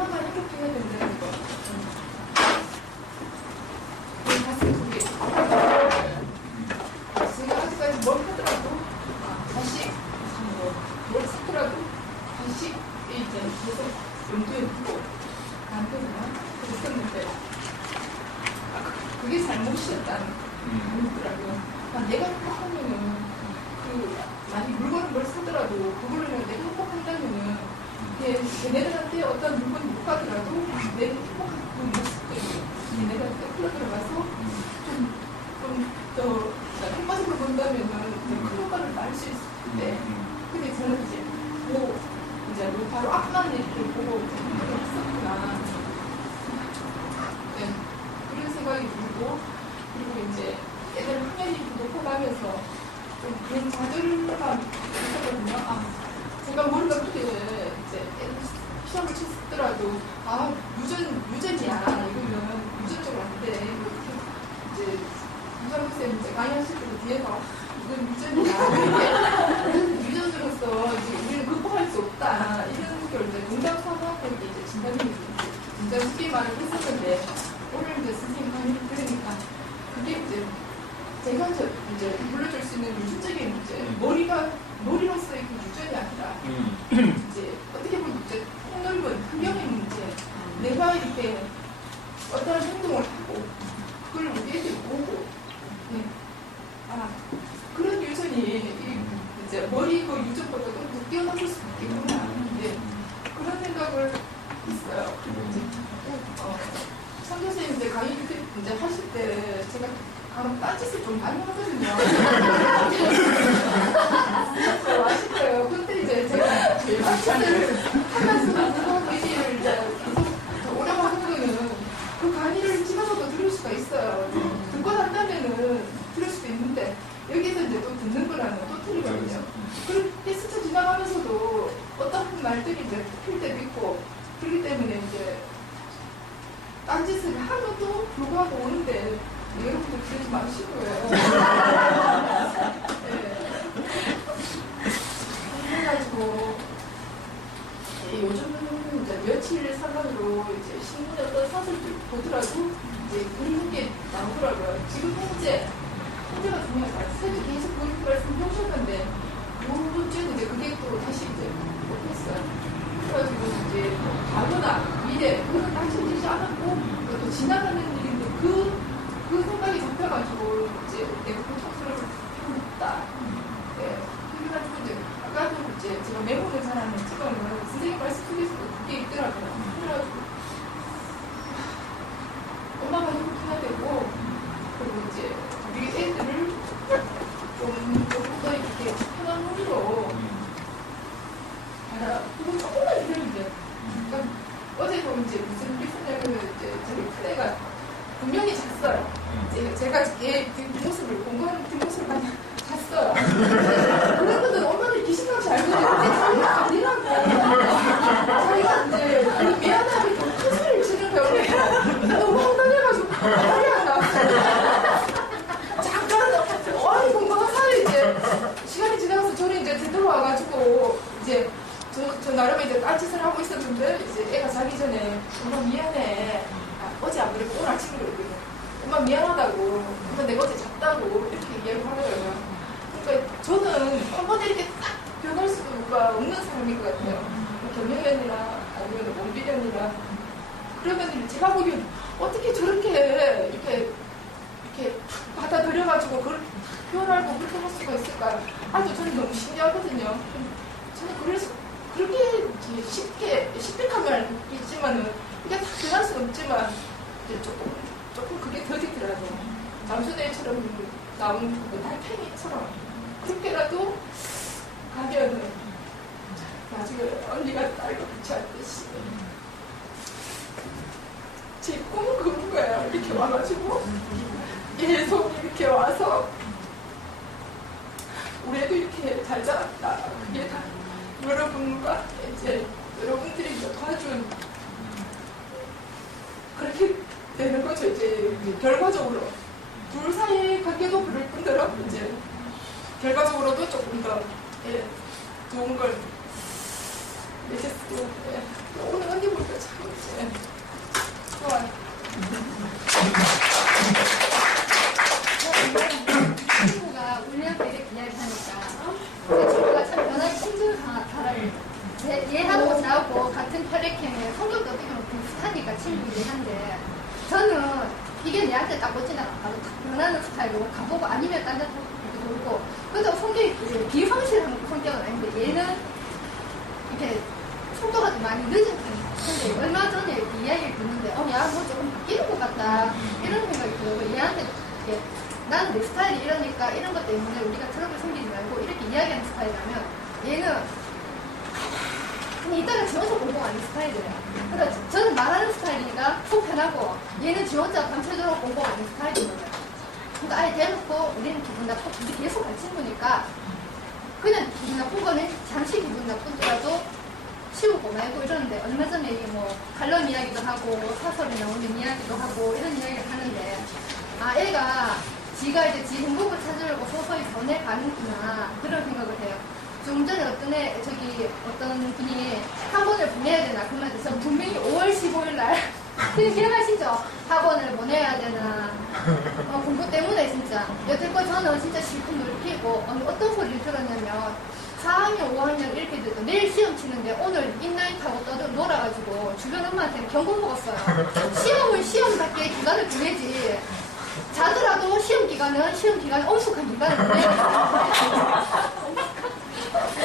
얼마나 이렇게 해야 된다는 거. 가슴 그게 제가 아직까지 뭘 하더라도 다시 뭘 사더라도 다시 이제 계속 염두에 두고 안 되나 그랬었는데 그게 잘못이었다는 거더라고요. 내가 행복하면은 만약 물건을 뭘 사더라도 그걸로 내가 행복한다면은 걔네들한테 어떤 물건이 못 가더라도 내 행복한 그 모습도 걔네들한테 흘러들어가서 좀 더 행복적으로 본다면은 큰 효과를 낳을 수 있을 때 근데 저는 이제 바로 앞만 이렇게 보고 했었구나. 네, 그런 생각이 들고 그리고 이제 애들 학년이 높아가면서 좀 그런 좌절감 있었거든요. 제가 머리가 그렇게 이제 시험을 쳤더라도 유전이야 이거는 유전적으로 안 돼. 이렇게 이제 유전쌤 이제 강의하실 때도 뒤에서 이건 유전이야. 유전으로서 이제 우리는 극복할 수 없다 이런 걸 이제 농담 삼아서 이제 진단님이 진짜 쉽게 말을 했었는데 오늘 이제 선생님 강의를 들으니까 그게 이제 제가 이제 불러줄 수 있는 유전적인 이제 머리로서의 그 유전이 아니라 이제 어떻게 보면 이제 폭넓은 환경의 문제, 내가 이렇게 어떤 행동을 하고 그걸 우리 애들이 보고 그런 유전이 이제 머리 그 유전보다 좀 더 뛰어넘을 수도 있겠구나. 그런 생각을 했어요. 그리고 이제 선교사님 이제 강의 이제 하실 때 제가 간혹 딴짓을 좀 많이 하거든요. 아실 거예요. 근데 이제 제가 딴짓을 하면서 그 얘기를 이제 계속 오래 하는 거는 그 강의를 집에서도 들을 수가 있어요. 듣고 난다면은 들을 수도 있는데 여기서 이제 또 듣는 거랑은 또 틀리거든요. 그렇게 스쳐 지나가면서도 어떤 말들이 이제 필 때도 있고 그렇기 때문에 이제 딴짓을 하면도 불구하고 오는데 여러분들 그러지 마시고요. 네. 그래가지고 요즘은 이제 며칠 사간으로 이제 신문에 어떤 사설을 보더라도 이제 그런 게 나오더라고요. 지금 현재가 중요해서 선생님 계속 그렇게 말씀하셨는데 요번 주에는 이제 그게 또 다시 이제 못했어요. 그래가지고 이제 과거나 미래 그건 당신되지 않았고 또 지나가는 일인데 그 생각이 잡혀가지고 이제 내가 고통스러움을 겪었다. 네. 그래가지고 이제 아까도 이제 제가 메모를 잘하는 직원은 선생님 말씀 속에서도 그게 있더라고요. 그래가지고 엄마가 행복해야 되고 그리고 이제 우리 애들을 조금 더 이렇게 편한 몸으로 그리고 조금만 기다리면 돼요. 그러니까 어제도 이제 무슨 일이었냐면 이제 저희 큰애가 분명히 잤어요. 제가 얘 뒷모습을 공부하는 뒷모습을 많이 잤어요. 그랬는데 엄마는 귀신같이 알거든요. 자기가 아니라고. 자기가 이제 미안하게 좀 큰 소리를 치는 거예요. 너무 황당해가지고 말이 안 나왔어요. 잠깐 공부하는 사이에 이제 시간이 지나가서 저는 이제 되돌아와가지고 이제 저 나름의 이제 딴짓을 하고 있었는데 이제 애가 자기 전에 엄마 미안해. 어제 안 그랬고 오늘 아침에 그랬거든요. 엄마 미안하다고. 엄마 내가 어제 잤다고 이렇게 얘기를 하더라고요. 그러니까 저는 한번에 이렇게 딱 변할 수가 없는 사람인 것 같아요. 경영연이나 아니면 원비련이나 그러면 제가 보기엔 어떻게 저렇게 이렇게 받아들여가지고 그걸 표현하고 그렇게 할 수가 있을까? 아주 저는 너무 신기하거든요. 저는 그래서 그렇게 쉽게 하면 있지만은 이게 다 변할 수는 없지만 이제 조금 그게 더디더라고요. 잠수대처럼 나온 그 달팽이처럼 그렇게라도 가면은 나중에 언니가 딸과 같이 하듯이 제 꿈은 그런 거예요. 이렇게 와가지고 계속 이렇게 와서 우리 애도 이렇게 잘 자랐다. 그게 다 여러분과 이제 여러분들이 도와준 그렇게 되는 거죠. 이제 결과적으로 둘 사이의 관계도 그럴 뿐더러 이제 결과적으로도 조금 더 좋은 걸 내셨고 오늘 언니 보니까 참 친구이긴 한데 저는 이게 내한테 딱 꽂지나 바로 딱 변하는 스타일로 가보고 아니면 딴 데 돌고 그래도 성격이 비성실한 성격은 아닌데 얘는 이렇게 속도가 좀 많이 늦은 편이에요. 근데 얼마 전에 이야기를 듣는데 야 뭐 조금 바뀌는 것 같다 이런 생각이 들고 얘한테 이렇게 나는 내 스타일이 이러니까 이런 것 때문에 우리가 트러블 생기지 말고 이렇게 이야기하는 스타일이라면 얘는 그냥 이따가 지 혼자 공부하는 스타일이에요. 그래서 저는 말하는 스타일이니까 속 편하고 얘는 지 혼자 밤새도록 공부하는 스타일인 거예요. 그러니까 아예 대놓고 우리는 기분 나쁘고 우리 계속 갈 친구니까 그냥 기분 나쁜 거는 잠시 기분 나쁘더라도 치우고 말고 이러는데 얼마 전에 이게 뭐 관련 이야기도 하고 사설에 나오는 이야기도 하고 이런 이야기를 하는데 애가 지가 이제 지 행복을 찾으려고 서서히 변해가는구나 그런 생각을 해요. 좀 전에 어떤 분이 학원을 보내야 되나 그 말에 저 분명히 5월 15일 날 기억하시죠? 학원을 보내야 되나 공부 때문에 진짜 여태껏 저는 진짜 실컷 놀피고 어떤 소리를 들었냐면 4학년, 5학년 이렇게 돼도 내일 시험 치는데 오늘 인라이트하고 놀아가지고 주변 엄마한테 경고 먹었어요. 시험은 시험답게 기간을 보내지 자더라도 시험 기간은 엄숙한 기간을 보내야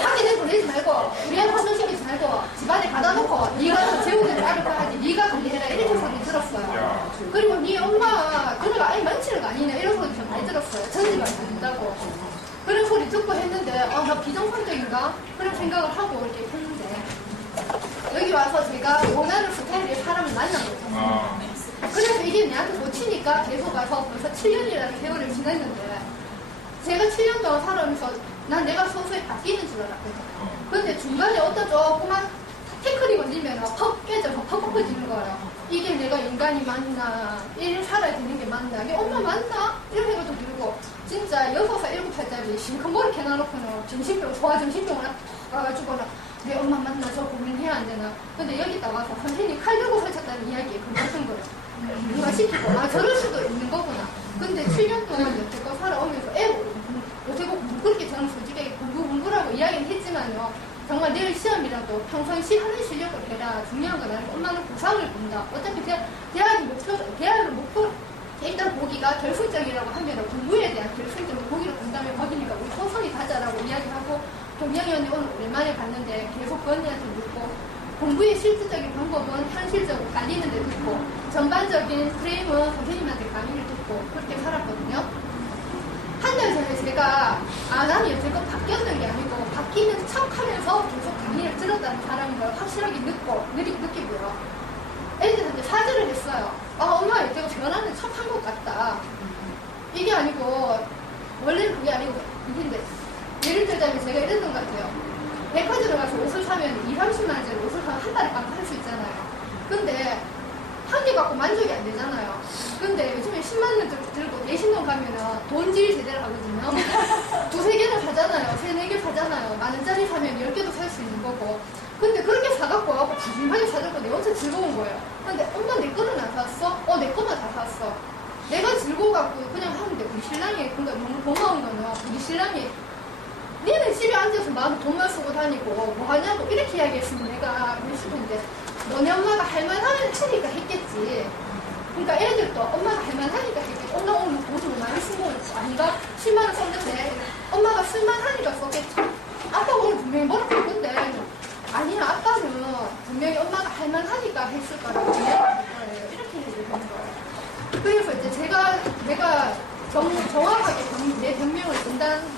학기는 보내지 말고 우리한테 화장시키지 말고 집안에 가다 놓고 네가 재우는 알아서 하지 네가 관리해라 이렇게 소리 들었어요. 그리고 네 엄마 그래가 아예 많지는 아니네 이런 소리 좀 많이 들었어요. 전집 안 된다고 그런 소리 듣고 했는데 나 비정상적인가? 그런 생각을 하고 이렇게 했는데 여기 와서 제가 원하는 스타일의 사람을 만난 거죠. 그래서 이게 내한테 꽂히니까 계속 와서 벌써 7년이라는 세월을 지났는데 제가 7년 동안 살아오면서 난 내가 서서히 바뀌는 줄 알았거든요. 근데 중간에 어떤 조그만 태클이 걸리면 퍽 깨져서 퍽 엎어지는 거예요. 이게 내가 인간이 맞나? 일 살아야 되는 게 맞나? 이게 엄마 맞나? 이런 생각도 들고 진짜 6살, 7살짜리 실컷 머리 캐놔놓고는 정신병, 소아정신병을 와가지고는 내 엄마 맞나? 저 고민해야 안 되나? 근데 여기다 와서 선생님이 칼 들고 설쳤다는 이야기에 그만둔 거예요. 누가 시키고 저럴 수도 있는 거구나. 근데 7년 동안 여태껏 살아오면서 여태껏 그렇게 저는 솔직하게 공부라고 이야기는 했지만요. 정말 내일 시험이라도 평상시 하는 실력을 해라. 중요한 건 아니고 엄마는 보상을 본다. 어차피 대학을 목표 일단 보기가 결승점이라고 하면 공부에 대한 결승점을 보기로 본다면 거기니까 우리 서서히 가자라고 이야기하고 동영이 언니 오늘 오랜만에 봤는데 계속 그 언니한테 묻고 공부의 실질적인 방법은 현실적으로 알리는 데 듣고 전반적인 프레임은 선생님한테 강의를 듣고 그렇게 살았거든요. 한 달 전에 제가 나는 여태껏 바뀌었는 게 아니고 바뀌는 척하면서 계속 강의를 들었다는 사람인 걸 확실하게 느끼고요. 애들한테 사죄를 했어요. 엄마 여태껏 변하는 척한 것 같다. 이게 아니고 원래는 그게 아니고 이긴데 예를 들자면 제가 이랬던 것 같아요. 백화점에 가서 옷을 사면 20-30만 원짜리 옷을 사면 한 달에 깜빡 할 수 있잖아요. 근데 한 개 갖고 만족이 안 되잖아요. 근데 요즘에 10만 원 들고 예신동 가면은 돈질 제대로 하거든요. 2-3개를 사잖아요. 3-4개 사잖아요. 10,000원짜리 사면 10개도 살 수 있는 거고. 근데 그렇게 사갖고 와갖고 부지하게 사들고 내 혼자 즐거운 거예요. 근데 엄마 내 거는 안 샀어? 내 거만 다 샀어. 내가 즐거워갖고 그냥 하는데 우리 신랑이 그러니까 너무 고마운 거는 우리 신랑이 니는 집에 앉아서 마음 돈만 쓰고 다니고 뭐 하냐고 이렇게 이야기했으면 내가 그럴 수도 있는데 너네 엄마가 할만하니까 했겠지. 그러니까 애들도 엄마가 할만하니까 했겠지. 엄마 오늘 돈을 많이 쓴 거 아니가 10만 원 썼는데 엄마가 쓸만하니까 썼겠지. 아빠 오늘 분명히 뭐라고 할 건데 아니야 아빠는 분명히 엄마가 할만하니까 했을 거라고 이야기할 거예요. 이렇게 얘기를 하는 거예요. 그래서 이제 내가 정확하게 내 변명을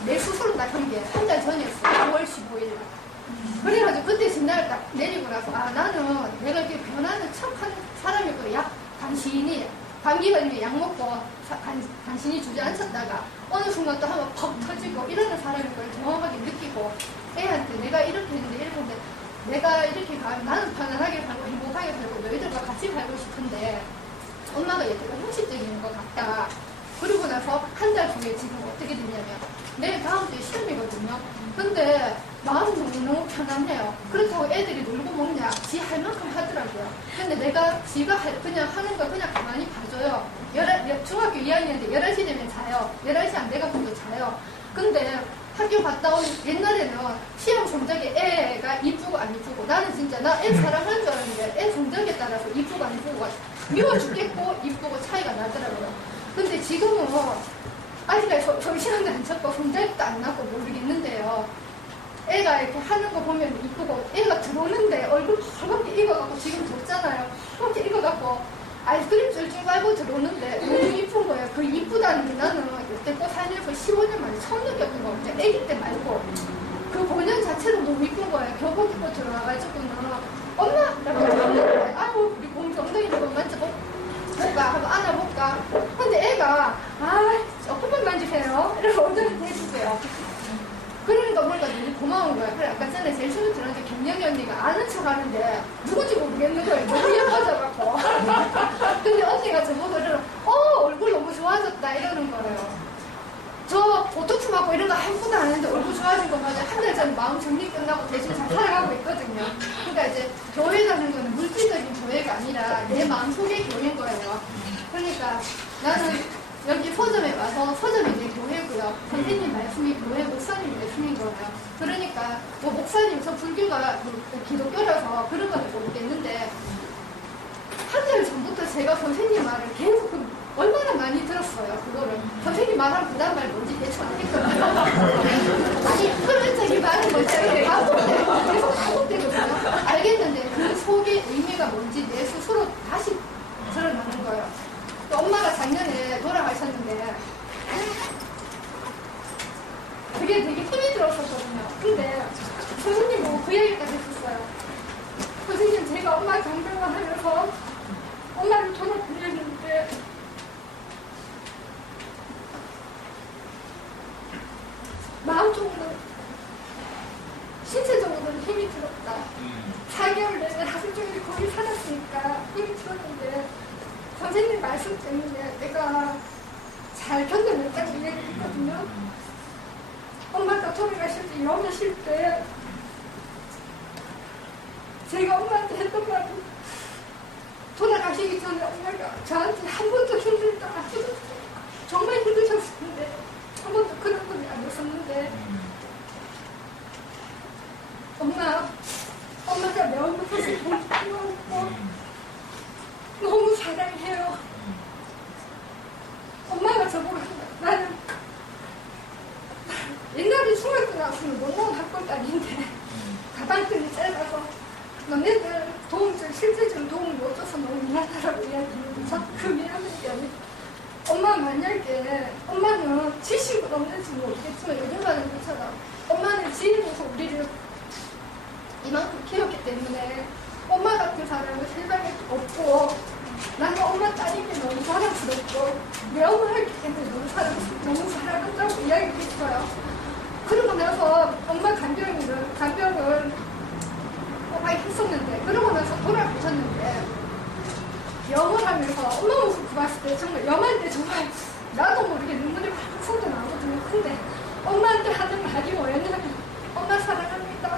내 스스로 나간 게 한 달 전이었어요. 5월 15일. 그래가지고 그때 진단을 딱 내리고 나서 나는 내가 이렇게 변하는 척한 사람이고 간신히 감기 걸리면 약 먹고 간신히 주저앉혔다가 어느 순간 또 한번 퍽 터지고 이러는 사람인 걸 정확하게 느끼고 애한테 내가 이렇게 했는데 이렇게 했는데 내가 이렇게 가면 나는 편안하게 살고 행복하게 살고 너희들과 같이 살고 싶은데 엄마가 얘들가 형식적인 것 같다. 그리고 나서 한 달 뒤에 지금 어떻게 됐냐면 내일 다음 주에 시험이거든요. 근데 마음은 너무 편안해요. 그렇다고 애들이 놀고 먹냐? 지 할 만큼 하더라고요. 근데 내가 지가 그냥 하는 거 그냥 가만히 봐줘요. 중학교 2학년인데 11시 되면 자요. 11시 안 돼가지고 자요. 근데 학교 갔다 오면 옛날에는 시험 성적에 애가 이쁘고 안 이쁘고 나는 진짜 나 애 사랑하는 줄 알았는데 애 성적에 따라서 이쁘고 안 이쁘고가 미워 죽겠고 이쁘고 차이가 나더라고요. 근데 지금은 아직까지 정신한도 안 쳤고 성적도 안 났고 모르겠는데요. 애가 이렇게 하는 거 보면 이쁘고 애가 들어오는데 얼굴 빨갛게 익어갖고 지금 덥잖아요. 그렇게 익어갖고 아이스크림 쫄쫄 빨고 들어오는데 너무 이쁜 거예요. 그 이쁘다는 게 나는 여태껏 살면서 15년 만에 처음 느꼈던 거 같아요. 애기 때 말고 그 본연 자체도 너무 이쁜 거예요. 교복 입고 들어와가지고는 엄마! 라고 하는데 아유 우리 공주 엉덩이 좀 만져볼까 하고 안아볼까. 근데 애가 조금만 만지세요. 이러고 엉덩이 대주세요. 그러니까 뭔가 너무 고마운 거야. 그래, 아까 전에 제일 처음에 들었는데 경영이 언니가 아는 척 하는데 누군지 모르겠는 거예요. 너무 예뻐져갖고. 근데 언니가 저보고 얼굴 너무 좋아졌다 이러는 거예요. 저 보톡스 맞고 이런 거 아무것도 안 했는데 얼굴 좋아진 거 맞아. 한 달 전에 마음 정리 끝나고 대신 잘 살아가고 있거든요. 그러니까 이제 교회라는 거는 물질적인 교회가 아니라 내 마음속의 교회인 거예요. 그러니까 나는 여기 서점에 와서 서점이 내 교회고요. 선생님 말씀이 교회 목사님 말씀인 거예요. 그러니까 뭐 목사님 저 불교가 기독교라서 그런 건 모르겠는데 한 달 전부터 제가 선생님 말을 계속 얼마나 많이 들었어요. 그거를 선생님 말하면 그 다음 말 뭔지 대충 알겠거든요. 아니 흐름적인 말은 뭔지 계속 반복되거든요. 알겠는데 그 속의 의미가 뭔지 내 스스로 다시 드러나는 거예요. 엄마가 작년에 돌아가셨는데 그게 되게 힘이 들었었거든요. 근데 선생님 보고 그 얘기까지 했었어요. 선생님 제가 엄마 경배를 하면서 엄마를 돌아보냈는데 마음적으로는 신체적으로는 힘이 들었다. 4개월 내내 하루 종일 거기 살았으니까 힘이 들었는데 선생님 말씀 때문에 내가 잘 견뎌냈다고 얘기했거든요. 엄마가 돌아가실 때, 영하실 때 제가 엄마한테 했던 말은 돌아가시기 전에 엄마가 저한테 한 번도 힘들다, 정말 힘드셨을 텐데 한 번도 그런 분이 아니었었는데 엄마가 내 얼굴을 보고 너무 사랑해요. 엄마가 저보고 나는 옛날에 중학교 나왔으면 못 나온 학교도 아닌데 가방끈이 짧아서 너네들 실제적인 도움을 못 줘서 너무 미안하다고 이야기했는데 그 미안한 게 아니고 엄마 만약에 엄마는 지식은 없는지 모르겠지만 요즘 가는 것처럼 엄마는 지혜로서 우리를 이만큼 키웠기 때문에 엄마 같은 사람은 세상에 없고 나는 엄마 딸인 게 너무 사랑스럽고 내 엄마 했기 때문에 너무 사랑한다고 이야기했어요. 그러고 나서 엄마 간병을 많이 했었는데 그러고 나서 돌아가셨는데 영을 하면서 엄마 모습 봤을 때 정말 영한테 정말 나도 모르게 눈물이 확 쏟아 나거든요. 근데 엄마한테 하는 말이 뭐였냐면 엄마 사랑합니다.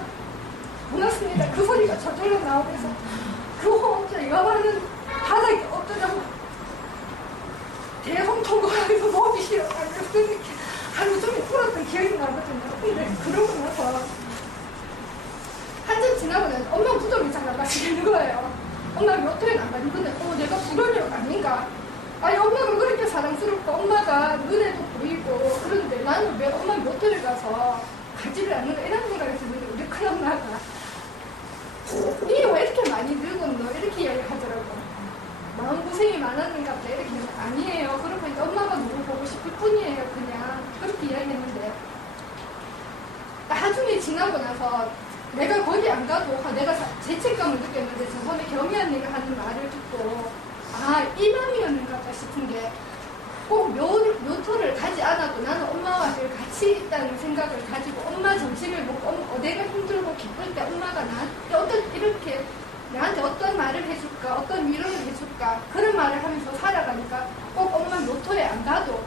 고맙습니다. 그 소리가 저절로 나오면서 그 혼자 영화는 바닥에 엎드려고 대홍통곡하면서 몸이 싫어가지고 그렇게 하루 종일 울었던 기억이 나거든요. 근데 그러고 나서 한참 지나고 나서 엄마 무덤이 잘 나가시는 거예요. 엄마가 로또에 나가는데 내가 불효력 아닌가? 아니 엄마가 그렇게 사랑스럽고 엄마가 눈에도 보이고 그런데 나는 왜 엄마 로또에 가서 가지를 않는가 이런 생각이 드는데 우리 큰엄마가 니 왜 이렇게 많이 늙었노? 이렇게 이야기하더라고. 마음고생이 많았는가 보다 이렇게 아니에요. 그러고 이제 엄마가 너무 보고 싶을 뿐이에요. 그냥 그렇게 이야기했는데 나중에 지나고 나서 내가 거기 안 가도 내가 죄책감을 느꼈는데 저번에 경희 언니가 하는 말을 듣고 이 맘이었는가 봐 싶은 게 꼭 묘토를 가지 않아도 나는 엄마와 늘 같이 있다는 생각을 가지고 엄마 점심을 먹고 내가 힘들고 기쁠 때 엄마가 나한테 어떤 말을 해줄까 어떤 위로를 해줄까 그런 말을 하면서 살아가니까 꼭 엄마 묘토에 안 가도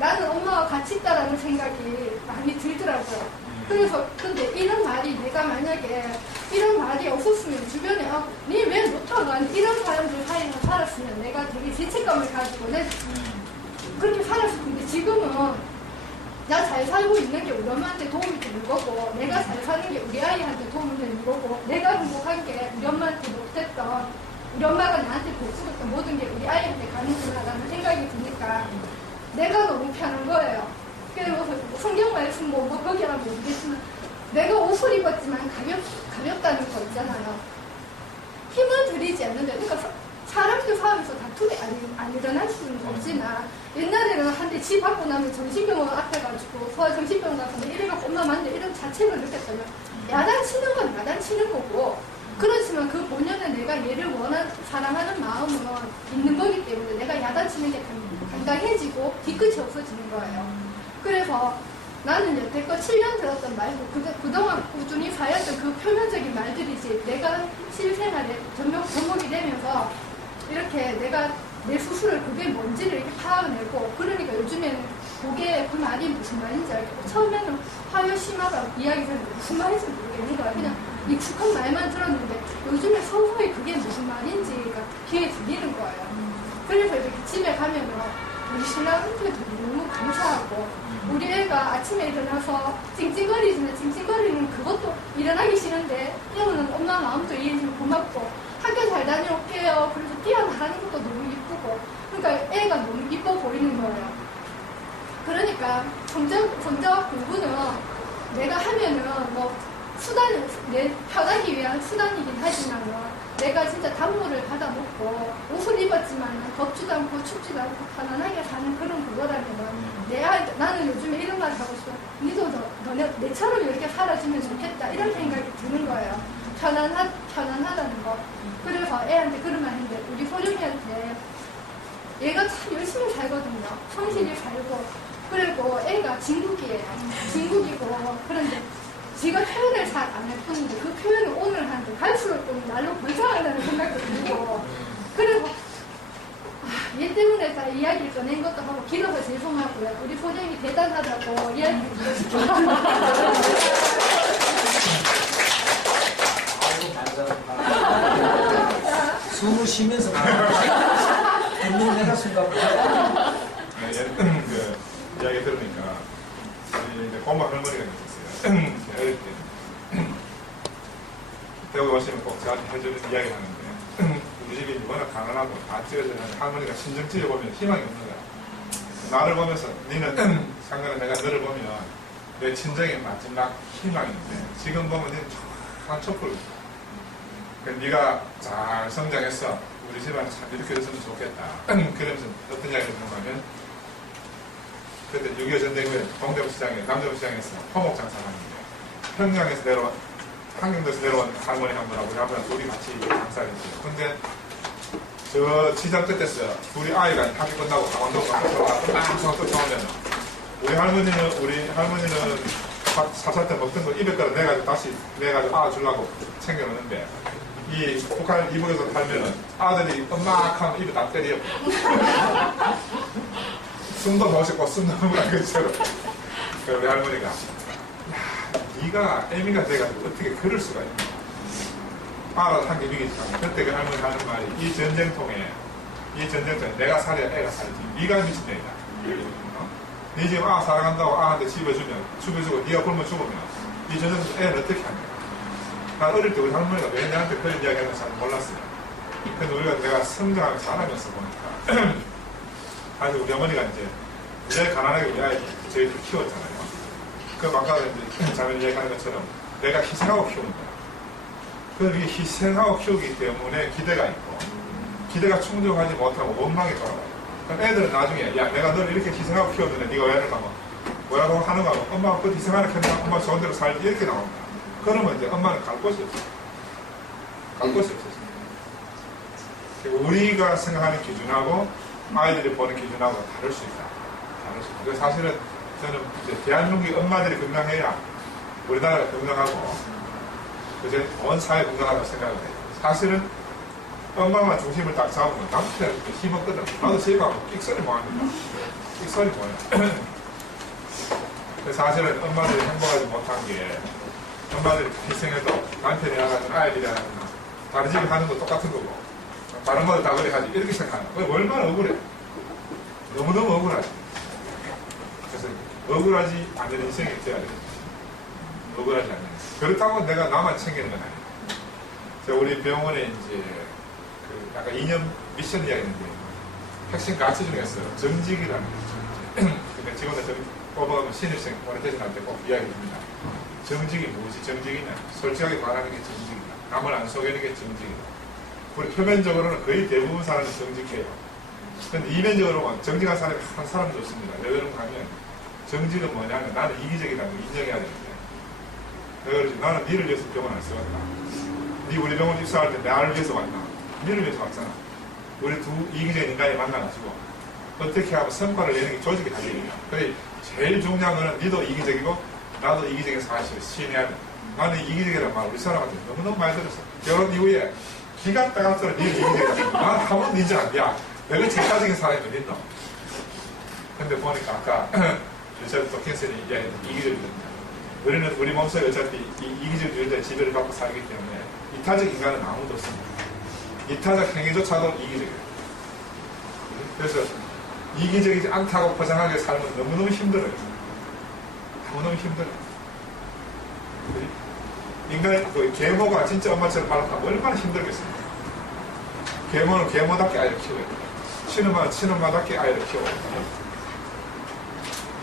나는 엄마와 같이 있다라는 생각이 많이 들더라고요. 그래서 근데 이런 말이 내가 만약에 이런 말이 없었으면 주변에 니 왜 묘토가 이런 사람들 사이에서 살았으면 내가 되게 죄책감을 가지고 그렇게 살았을 텐데 지금은 나 잘 살고 있는 게 우리 엄마한테 도움이 되는 거고, 내가 잘 사는 게 우리 아이한테 도움이 되는 거고, 내가 행복한 게 우리 엄마한테 못했던, 우리 엄마가 나한테 복수했던 모든 게 우리 아이한테 가는구나라는 생각이 드니까 내가 너무 편한 거예요. 그리고 성경 말씀 뭐 거기라 모르겠지만 내가 옷을 입었지만 가볍다는 거 있잖아요. 힘을 들이지 않는데, 그러니까 사람들 싸움에서 다툼이 안 일어날 수는 없지만 옛날에는 한때 집 받고 나면 정신병원 앞에 가지고 소아정신병원 가서 이래갖고 엄마 맞네 이런 자책을 느꼈어요. 야단치는 건 야단치는 거고, 그렇지만 그 본연에 내가 얘를 사랑하는 마음은 있는 거기 때문에 내가 야단치는 게 당당해지고 뒤끝이 없어지는 거예요. 그래서 나는 여태껏 7년 들었던 말도 그동안 꾸준히 쌓였던 그 표면적인 말들이지, 내가 실생활에 접목이 되면서 이렇게 내가 내 스스로 그게 뭔지를 이렇게 파악해내고, 그러니까 요즘에는 그게 그 말이 무슨 말인지 알겠고, 처음에는 화요 심화가 이야기 들었는데 무슨 말인지 모르겠는 거야. 그냥 익숙한 말만 들었는데 요즘에 서서히 그게 무슨 말인지가 귀에 들리는 거예요. 그래서 이렇게 집에 가면은 우리 신랑한테도 너무 감사하고, 우리 애가 아침에 일어나서 찡찡거리지만 찡찡거리는 그것도 일어나기 싫은데 이거는 엄마 마음도 이해해주면 고맙고, 학교 잘 다녀올게요. 그래서 뛰어나가는 것도 너무 이쁘고, 그러니까 애가 너무 이뻐 보이는 거예요. 그러니까 성적 공부는 내가 하면은 뭐 내 편하기 위한 수단이긴 하지만 내가 진짜 단물을 받아 먹고 옷을 입었지만 덥지도 않고 춥지도 않고 편안하게 사는 그런 그거라면 나는 요즘에 이런 말 하고 싶어. 니도 너네 내처럼 이렇게 살아주면 좋겠다 이런 생각이 드는 거예요. 편안하다는 거. 그래서 애한테 그런 말 했는데, 우리 소령이한테 얘가 참 열심히 살거든요. 성실히 살고, 그리고 애가 진국이에요. 진국이고, 그런데 지가 표현을 잘 안 할 뿐인데 그 표현을 오늘 하는데 갈수록 좀 날로 불쌍하다는 생각도 들고, 그리고 얘 때문에 다 이야기를 꺼낸 것도 하고 길어서 죄송하고요. 우리 소령이 대단하다고 이야기를 드리고 싶어요. 숨을 쉬면서 듣는 내가 순간보다 그 이야기 들으니까 이제 엄마 할머니가 있었어요. 어릴 때 대구 오시면 꼭 저한테 해주는 이야기 하는데, 우리 집이 워낙 가난하고 다 찌어져서 할머니가 신경 찌어보면 희망이 없는 거야. 나를 보면서 니는 상관은 내가 너를 보면 내 친정의 마지막 희망인데 지금 보면 니는 한 촛불. 네가 잘 성장해서 우리 집안에 참 이렇게 됐으면 좋겠다. 그러면서 어떤 이야기를 하냐면, 그때 6.25 전쟁 후에 남대문시장에서 화목 장사를 하는데, 평양에서 한경도에서 내려온 할머니 한 분하고 우리 아버지랑 둘이 같이 장사를 했어요. 근데 저 시장 끝에서 둘이 아이가 학교 끝나고 강원도 가서 막 쫓아오면 우리 할머니는 사살 때 먹던 거 입에 끌어 내가지고 아 주려고 챙겨놓는데, 이 북한 이북에서 살면은 아들이 엄막 하면 입에 다 때려. 숨도 못 쉬고 숨도 못 하는 것처럼. 우리 할머니가, 야, 네가 애미가 돼가지고 어떻게 그럴 수가 있냐. 알아서 한 게 미겠지만, 그때 그 할머니 하는 말이, 이 전쟁통에 내가 살아야 애가 살지. 네가 미친애다. 네 지금 아 사랑한다고 아한테 집어주고 네가 굶어 죽으면 이 전쟁통 애는 어떻게 하냐. 난 어릴 때 우리 할머니가 왜 내한테 그런 이야기 하는지 잘 몰랐어요. 근데 내가 성장하고 자라면서 보니까 아니 우리 어머니가 이제 제일 가난하게 우리 아이 저희들 키웠잖아요. 그 아까 이제 자매 이야기하는 것처럼 내가 희생하고 키우는 거야. 그래서 이게 희생하고 키우기 때문에 기대가 있고, 기대가 충족하지 못하고 원망이 돌아가요. 그럼 애들은 나중에 야 내가 너를 이렇게 희생하고 키웠는데 네가 왜 이럴까 뭐 뭐라고 하는가 하면 엄마가 그 희생하는 캔다 엄마 좋은 대로 살지 이렇게 나온다. 그러면 이제 엄마는 갈 곳이 없어요. 갈 곳이 없어요. 우리가 생각하는 기준하고 아이들이 보는 기준하고 다를 수 있다. 그래서 사실은 저는 이제 대한민국의 엄마들이 건강해야 우리나라가 건강하고 이제 온 사회 건강하다고 생각을 해요. 사실은 엄마만 중심을 딱 잡으면 남편은 힘없거든. 나도 세입하고 끽소리 뭐합니까? 끽소리 뭐예요? 사실은 엄마들이 행복하지 못한 게 엄마들이 희생해도 남편이 하든 아이들이 하든 다른 집이 하는 거 똑같은 거고 다른 거를 다 그래 하지 이렇게 생각하는 거예요. 얼마나 억울해. 너무너무 억울하지. 그래서 그래서 억울하지 않은 인생이 돼야 돼. 억울하지 않는. 그렇다고 내가 나만 챙기는 건 아니에요. 제가 우리 병원에 이제 그 약간 이념 미션 이야기인데 핵심 가치 중에서 정직이라는 게 있죠. 그러니까 직원들 뽑아가면 신입생 오리엔테이션 할 때 꼭 이야기합니다. 정직이 무엇이 정직이냐? 솔직하게 말하는 게 정직이다. 남을 안 속이는 게 정직이다. 우리 표면적으로는 거의 대부분 사람이 정직해요. 근데 이면적으로 정직한 사람이 한 사람도 없습니다. 여러분 가면 정직은 뭐냐면 나는 이기적이라는 걸 인정해야 되는데 내가 그러지 나는 니를 위해서 병원 안 써왔다. 니 우리 병원 입사할 때 나를 위해서 왔나? 니를 위해서 왔잖아. 우리 두 이기적인 인간이 만나가지고 어떻게 하면 성과를 내는 게 조직의 달리기야. 그래 제일 중요한 거는 니도 이기적이고 나도 이기적인 사실을 시인해야 돼. 나는 이기적이라는 말 우리 사람한테 너무너무 많이 들었어. 결혼 이후에 기가 따갑처럼 니는 이기적이다. 난 한 번도 인정 안 돼. 내가 제사적인 사람이 어디 있노? 근데 보니까 아까 리차드 도킨슨이 이야기했던 이기적이거든요. 우리는 우리 몸속에 어차피 이기적 유전자의 지배를 받고 살기 때문에 이타적 인간은 아무도 없습니다. 이타적 행위조차도 이기적이에요. 그래서 이기적이지 않다고 포장하게 살면 너무너무 힘들어요. 너무너무 힘들어요. 인간의 그 계모가 진짜 엄마처럼 발악하면 얼마나 힘들겠습니까? 계모는 계모답게 아이를 키워요. 친엄마는 친엄마답게 아이를 키워요.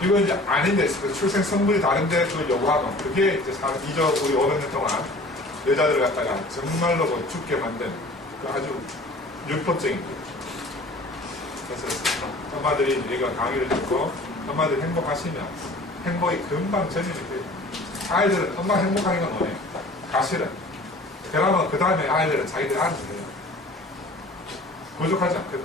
이건 이제 아닌데, 출생 성분이 다른데 그걸 요구하면, 그게 이제 2조 우리 500년 동안 여자들을 갖다가 정말로 뭐 죽게 만든 그 아주 율법적인 거예요. 그래서 엄마들이 우리가 강의를 듣고 엄마들이 행복하시면 행복이 금방 전해질 거예요. 아이들은 엄마 행복하는 건 뭐예요? 가실은. 그러면 그 다음에 아이들은 자기들 알아서 해요. 부족하지 않거든.